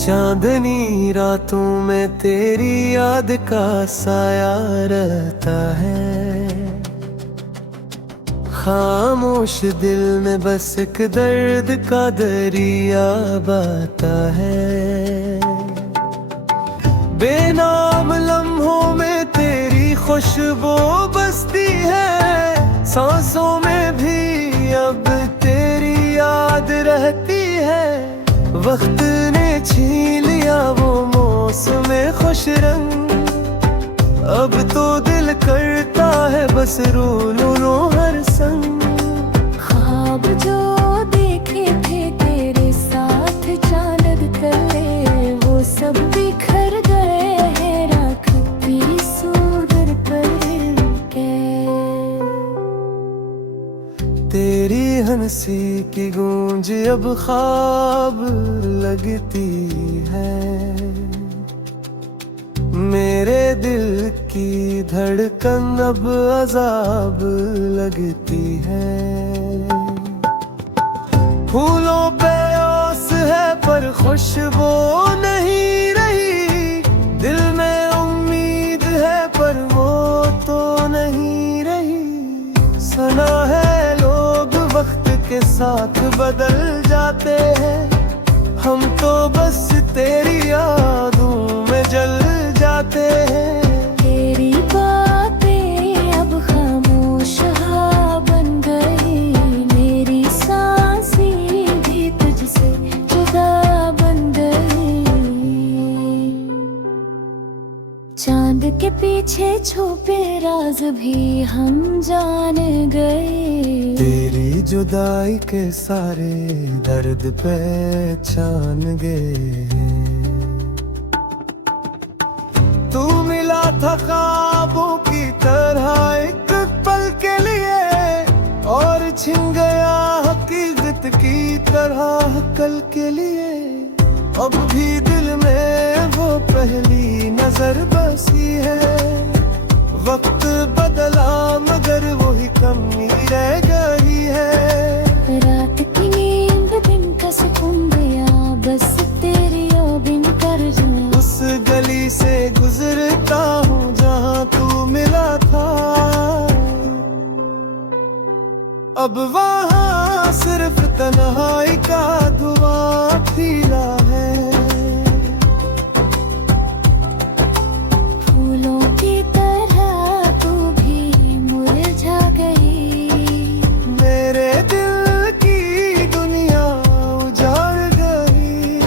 चांदनी रातों में तेरी याद का साया रहता है। खामोश दिल में बस एक दर्द का दरिया बहता है। बेनाम लम्हों में तेरी खुशबू बसती है। सांसों में भी अब तेरी याद रहती है। वक्त ने छीन लिया वो मौसम खुश रंग। अब तो दिल करता है बस रो लो रो हर संग। ख्वाब जो देखे थे तेरे साथ चांद तले, वो सब बिखर गए हैं राख भी सूरज पर के। तेरी हंसी की गूंज अब ख्वाब लगती है। मेरे दिल की धड़कन अब अजाब लगती है। फूलों पे ओस है पर खुशबू नहीं रही। दिल में उम्मीद है पर वो तो नहीं रही। सुना है लोग वक्त के साथ बदल जाते हैं। हम तो बस तेरी यादों में जल जाते हैं। तेरी बातें अब खामोश हाँ बन गई। मेरी सांसें भी तुझसे जुदा बन गई। चांद के पीछे छुपे राज भी हम जान गए। तेरी जुदाई के सारे दर्द पहचान गए। तू मिला था ख्वाबों की तरह एक पल के लिए, और छिन गया हकीकत की तरह कल के लिए। अब भी दिल में वो पहली नजर बसी है। वक्त बदला मगर वही कमी रह गई है। रात की नींद दिन का सुकून गया बस तेरी ओ बिन कर जाऊं। उस गली से गुजरता हूँ जहाँ तू मिला था। अब वहाँ सिर्फ तन्हाई का धुआं फैला है। फूलों की तरह तू भी मुरझा गई। मेरे दिल की दुनिया उजाड़ गई।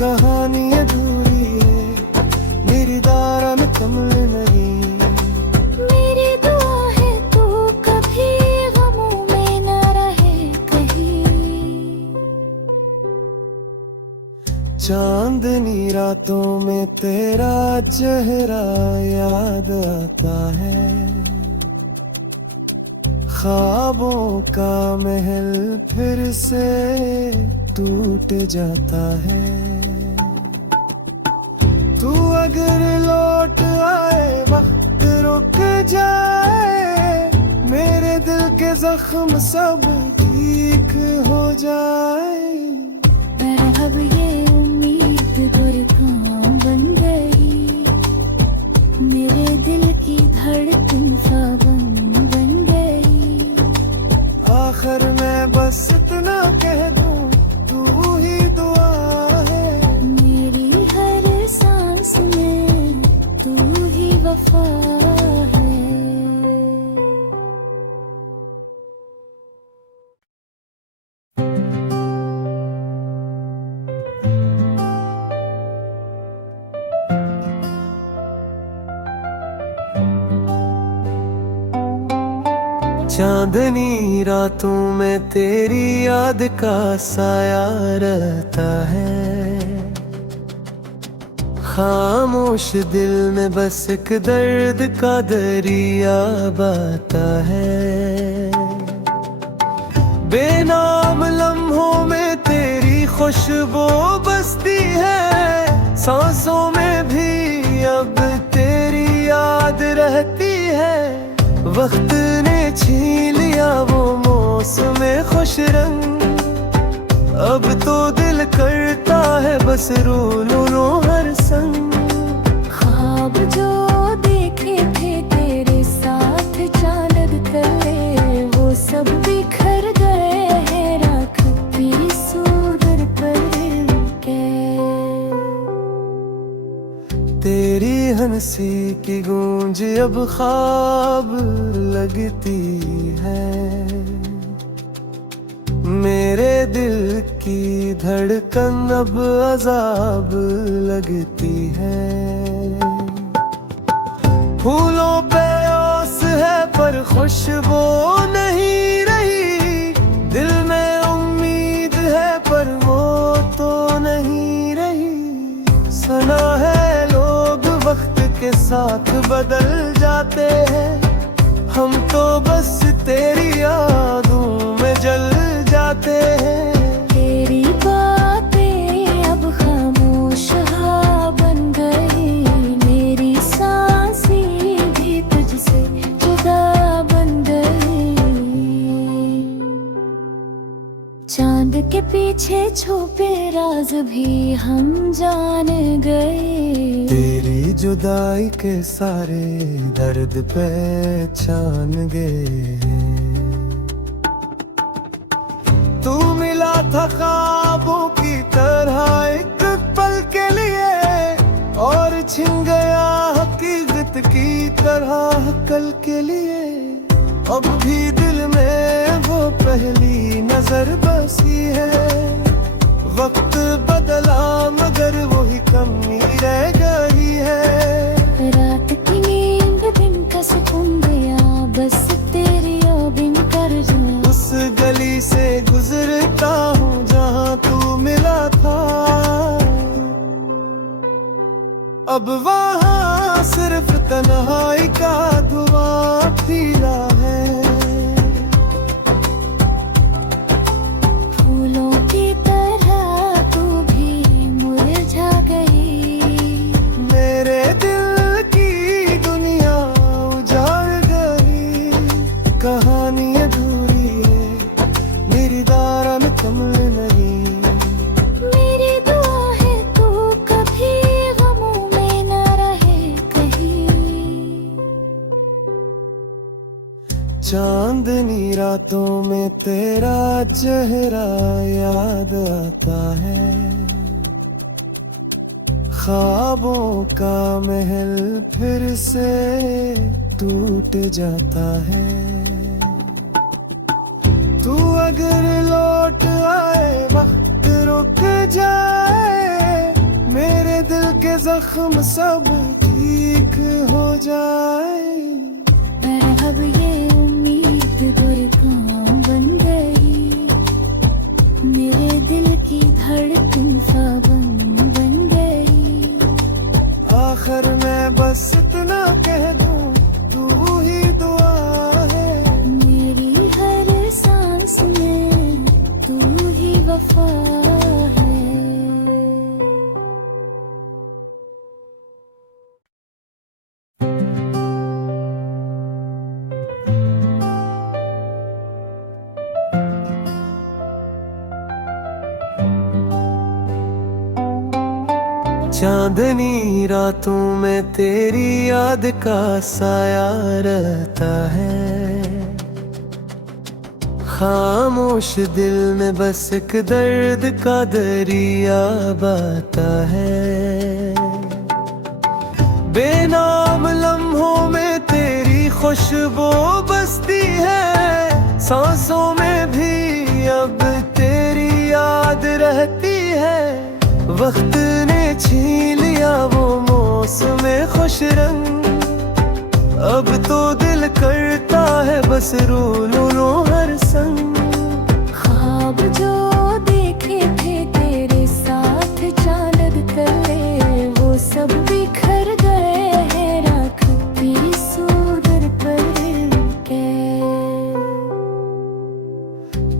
कहानी अधूरी है, मेरी दारा में कमल नहीं। मेरी दुआ है तू कभी गमों में न रहे कहीं। चांदनी रातों में तेरा चेहरा याद आता है। ख्वाबों का महल फिर से टूट जाता है। तू अगर लौट आए वक्त रुक जाए। मेरे दिल के जख्म सब ठीक हो जाए। पर अब ये उम्मीद दुर्गाम बन गई। मेरे दिल की धड़कन सावन बन गई। आखिर मैं बस इतना कह दूं, तू ही दुआ है। मेरी हर सांस में तू ही वफा है। चांदनी रातों में तेरी याद का साया रहता है। खामोश दिल में बस एक दर्द का दरिया बहता है। बेनाम लम्हों में तेरी खुशबू बसती है। सांसों में भी अब तेरी याद रहती है। वक्त ने छीन लिया वो मौसम खुश रंग। अब तो दिल करता है बस रो लो रो हर संग। ख्वाब जो देखे थे तेरे साथ चांद तले, वो सब बिखर गए हैं राख भी सूरज पर के। तेरी हंसी की गूंज अब ख्वाब लगती है, मेरे दिल की धड़कन अब अजाब लगती है। फूलों पे ओस है पर खुशबू नहीं रही, दिल में उम्मीद है पर वो तो नहीं रही। सुना है लोग वक्त के साथ बदल जाते हैं, हम तो बस तेरी यादों में जल जाते हैं। तेरी बातें अब खामोश हाँ बन गई, मेरी सांसें भी तुझसे जुदा बन गई। चांद के पीछे छुपे राज भी हम जान गए, तेरी जुदाई के सारे दर्द पहचान गए। तू मिला था ख्वाबों की तरह एक पल के लिए, और छिन गया हकीकत की तरह कल के लिए। अब भी दिल में वो पहली नजर बसी है, वक्त बदला मगर वही कमी रह गई है। रात की नींद दिन का सुकून गया, बस तेरी ओ बिन कर जुआ। उस गली से गुजरता हूँ जहाँ तू मिला था, अब वहाँ सिर्फ तन्हाई का धुआं फैला है। फूलों की तरह तू भी मुरझा गई, मेरे दिल की दुनिया उजाड़ गई। कहानी अधूरी है, मेरी दारा में कमल नहीं। मेरी दुआ है तू कभी गमों में न रहे कहीं। चांदनी रातों में तेरा चेहरा याद आता है, ख्वाबों का महल फिर से टूट जाता है। तू अगर लौट आए वक्त रुक जाए, मेरे दिल के जख्म सब ठीक हो जाए। पर अब ये उम्मीद बुरकाम बन गई, मेरे दिल की धड़कन पाबंद बन गई। आखिर मैं बस इतना कह दूं, तू ही दुआ है। मेरी हर सांस में तू ही वफा है। चांदनी रातों में तेरी याद का साया रहता है, खामोश दिल में बस एक दर्द का दरिया बहता है। बेनाम लम्हों में तेरी खुशबू बसती है, सांसों में भी अब तेरी याद रहती है। वक्त ने छीन लिया वो मौसम खुश रंग, अब तो दिल करता है बस रो लो रो हर संग। ख्वाब जो देखे थे तेरे साथ चांद तले, वो सब बिखर गए हैं राख भी सूरज पर के।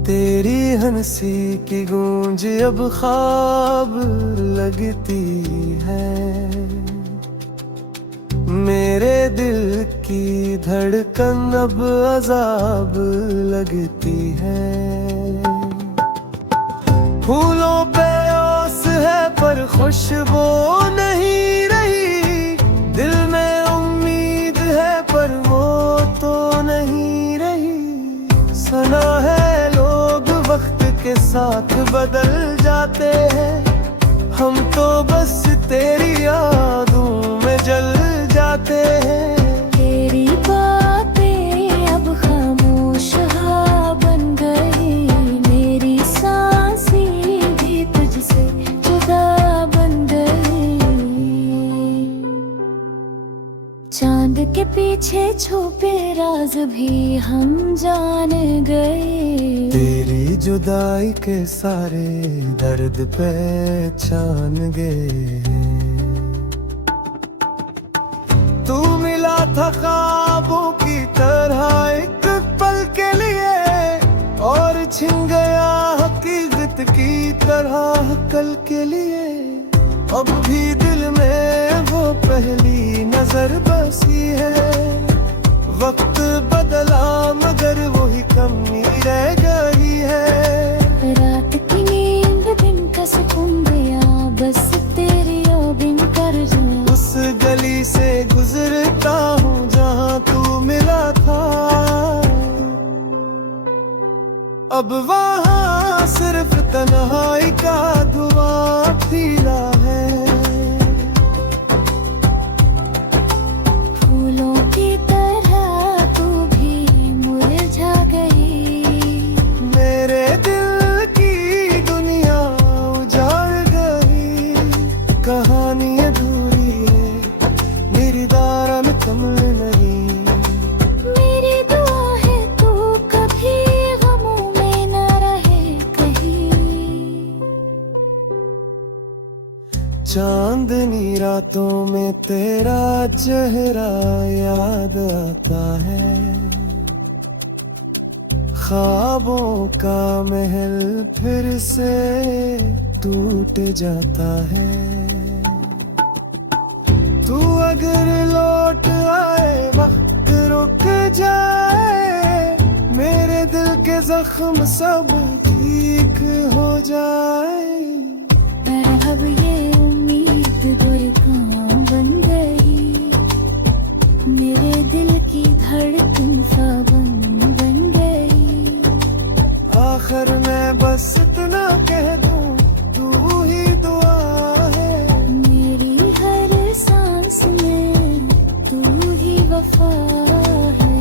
तेरी हंसी की गूंज अब ख्वाब लगती है, मेरे दिल की धड़कन अब अजाब लगती है। फूलों पे ओस है पर खुशबू नहीं रही, दिल में उम्मीद है पर वो तो नहीं रही। सुना है लोग वक्त के साथ बदल जाते हैं, हम तो बस तेरी यादों में जल जाते हैं। तेरी बातें अब खामोश हाँ बन गई, मेरी सांसें भी तुझसे जुदा बन गई। चांद के पीछे छुपे राज भी हम जान गए, तेरी जुदाई के सारे दर्द पहचान गए। तू मिला था ख्वाबों की तरह एक पल के लिए, और छिन गया हकीकत की तरह कल के लिए। अब भी दिल में वो पहली नजर बसी है, वक्त बदला मगर वही कमी रह गई है। रात की नींद दिन का सुकून गया, बस तेरी ओ बिन कर जिया। उस गली से गुजरता हूँ जहाँ तू मिला था, अब वहाँ सिर्फ तन्हाई का धुआं फैला है। फूलों की तरह तू भी मुरझा गई, मेरे दिल की दुनिया उजाड़ गई। कहानी अधूरी है, मेरी दारा में कमल नहीं। मेरी दुआ है तू कभी गमों में न रहे कहीं। चांदनी रातों में तेरा चेहरा याद आता है, ख्वाबों का महल फिर से टूट जाता है। तू अगर लौट आए वक्त रुक जाए, मेरे दिल के जख्म सब ठीक हो जाए। पर अब ये उम्मीद बुरकां बन गई, मेरे दिल की धड़कन सावन बन गई। आखिर मैं बस इतना कह दूं, तू ही दुआ है। मेरी हर सांस में तू ही वफा है।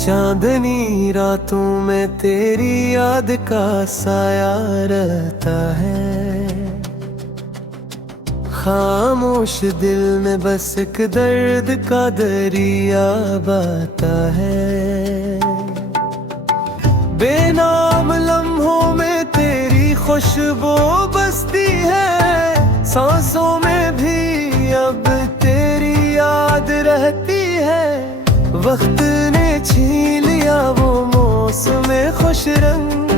चांदनी रातों में तेरी याद का साया रहता है, खामोश दिल में बस एक दर्द का दरिया बहता है। बेनाम लम्हों में तेरी खुशबू बसती है, सांसों में भी अब तेरी याद रहती है। वक्त ने छीन लिया वो मौसम खुश रंग,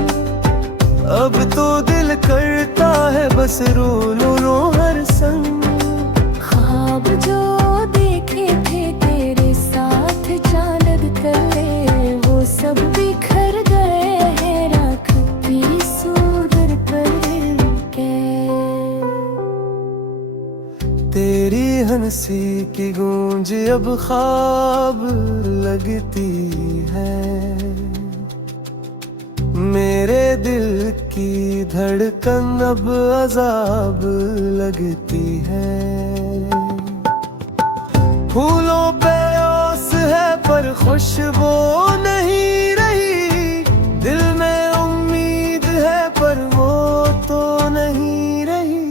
अब तो दिल करता है बस रो लो रो हर संग। ख्वाब जो देखे थे तेरे साथ चांद तले, वो सब बिखर गए हैं राख की सूरत पर के। तेरी हंसी की गूंज अब ख्वाब लगती है, मेरे दिल की धड़कन अब अजाब लगती है। फूलों पे ओस है पर खुशबू नहीं रही, दिल में उम्मीद है पर वो तो नहीं रही।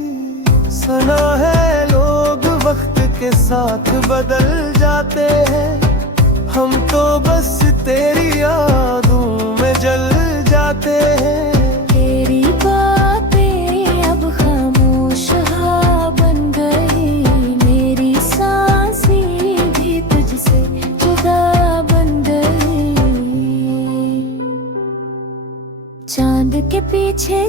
सुना है लोग वक्त के साथ बदल जाते हैं, हम तो बस तेरी यादों में जल जाते हैं। तेरी बातें अब खामोश हाँ बन गई, मेरी सांसें भी तुझसे जुदा बन गई। चांद के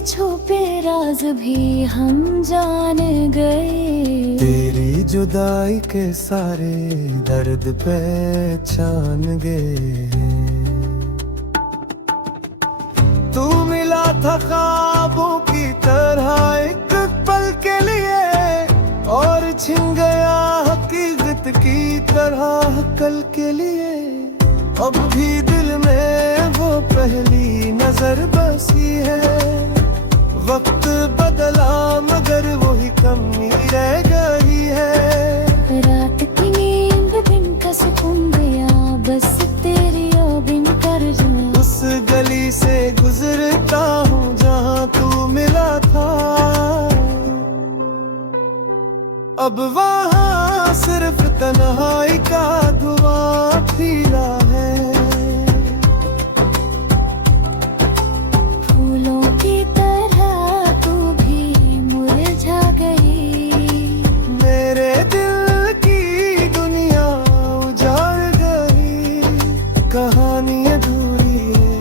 छुपे राज भी हम जान गए। तेरी जुदाई के सारे दर्द पहचान गए। तू मिला था ख्वाबों की तरह एक पल के लिए, और छिन गया हकीकत की तरह कल के लिए। अब भी दिल में वो पहली नजर बसी है। वक्त बदला मगर वही कमी रह गई है। रात की नींद दिन का सुकून गया, बस तेरी ओ बिन कर जुआ। उस गली से गुजरता हूँ जहाँ तू मिला था। अब वहाँ सिर्फ तन्हाई का धुआं फैला है। फूलों की तरह तू भी मुरझा गई। मेरे दिल की दुनिया उजाड़ गई। कहानी अधूरी है,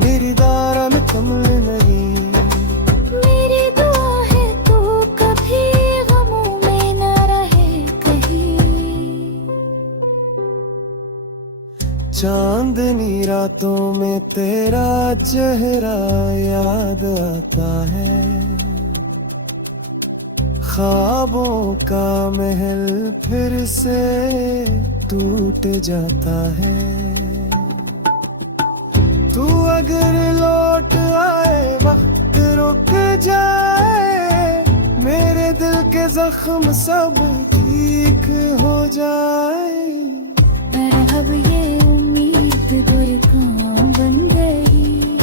मेरी दारा में कमल नहीं। मेरी दुआ है तू कभी गमों में न रहे कहीं। चांदनी रातों में तेरा चेहरा याद आता है। ख्वाबों का महल फिर से टूट जाता है। तू अगर लौट आए वक्त रुक जाए, मेरे दिल के जख्म सब ठीक हो जाए। पर अब ये उम्मीद दुर्काम बन गई।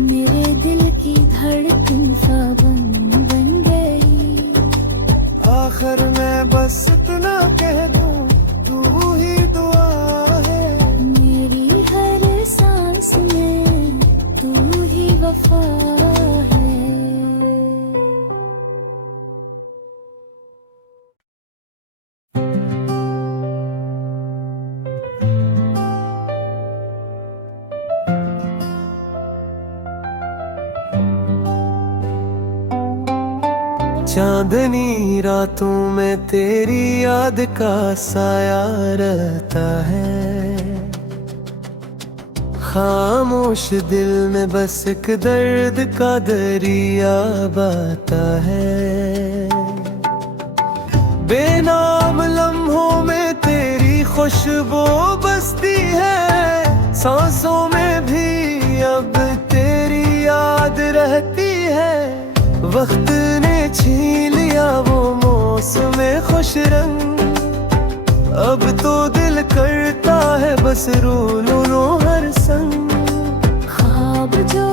मेरे दिल की धड़कन सावन बन गई। आखिर में बस इतना कह दूं, तू ही दुआ है। मेरी हर सांस में तू ही वफा है। चांदनी रातों में तेरी याद का साया रहता है। खामोश दिल में बस एक दर्द का दरिया बहता है। बेनाम लम्हों में तेरी खुशबू बसती है। सांसों में भी अब तेरी याद रहती है। वक्त ने छीन लिया वो मौसम खुश रंग। अब तो दिल करता है बस रो लो हर संग। ख्वाब जो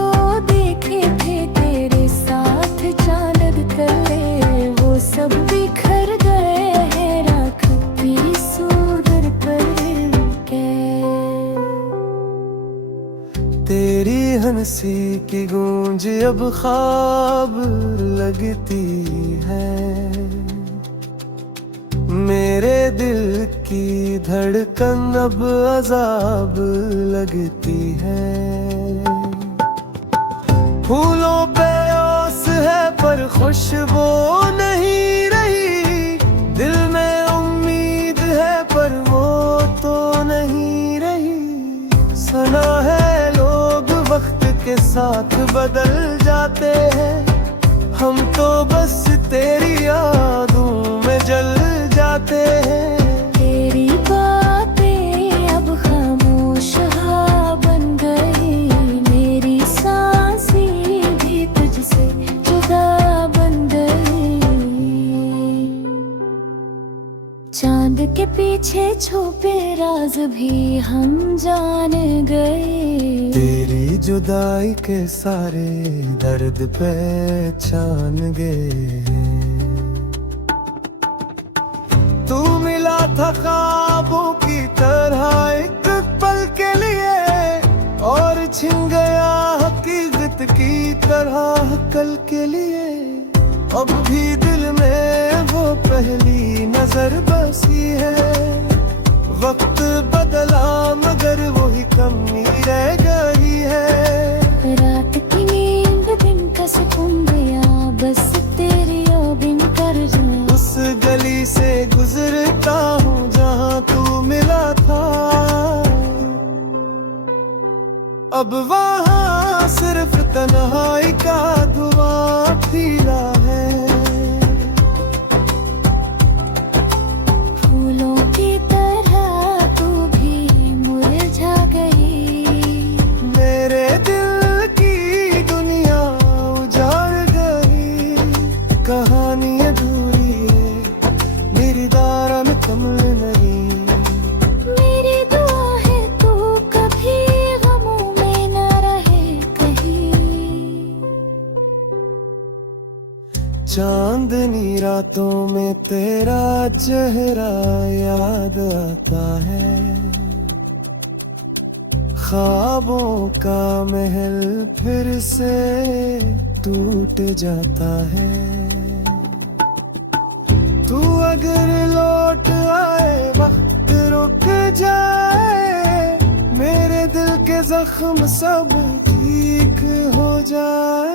देखे थे तेरे साथ चांद तले, वो सब बिखर गए हैं राख की सूरज पर के। तेरी हंसी की गूंज अब ख्वाब लगती है। मेरे दिल की धड़कन अब अजाब लगती है। फूलों पे ओस है पर खुशबू नहीं रही। दिल में उम्मीद है पर वो तो नहीं रही। सुना है लोग वक्त के साथ बदल जाते हैं। हम तो बस तेरी यादों में जल जाते हैं। तेरी बातें अब खामोश हाँ बन गई। मेरी सांसें भी तुझसे जुदा बन गई। चांद के पीछे छुपे राज भी हम जान गए। तेरी जुदाई के सारे दर्द पहचान गए। तू मिला था ख्वाबों की तरह एक पल के लिए, और छिन गया हकीकत की तरह कल के लिए। अब भी दिल में वो पहली नजर बसी है। वक्त बदला मगर वही कमी रह गई है। रात की नींद अब वहाँ सिर्फ तन्हाई का धुआं खिला है। फूलों की तरह तू भी मुरझा गई, मेरे दिल की दुनिया उजाड़ गई। कहानी अधूरी है, मेरी दारा में कमल नहीं। मेरी दुआ है तू कभी गमों में न रहे कहीं। चांदनी रातों में तेरा चेहरा याद आता है। ख्वाबों का महल फिर से टूट जाता है। तू अगर लौट आए वक्त रुक जाए, मेरे दिल के जख्म सब ठीक हो जाए।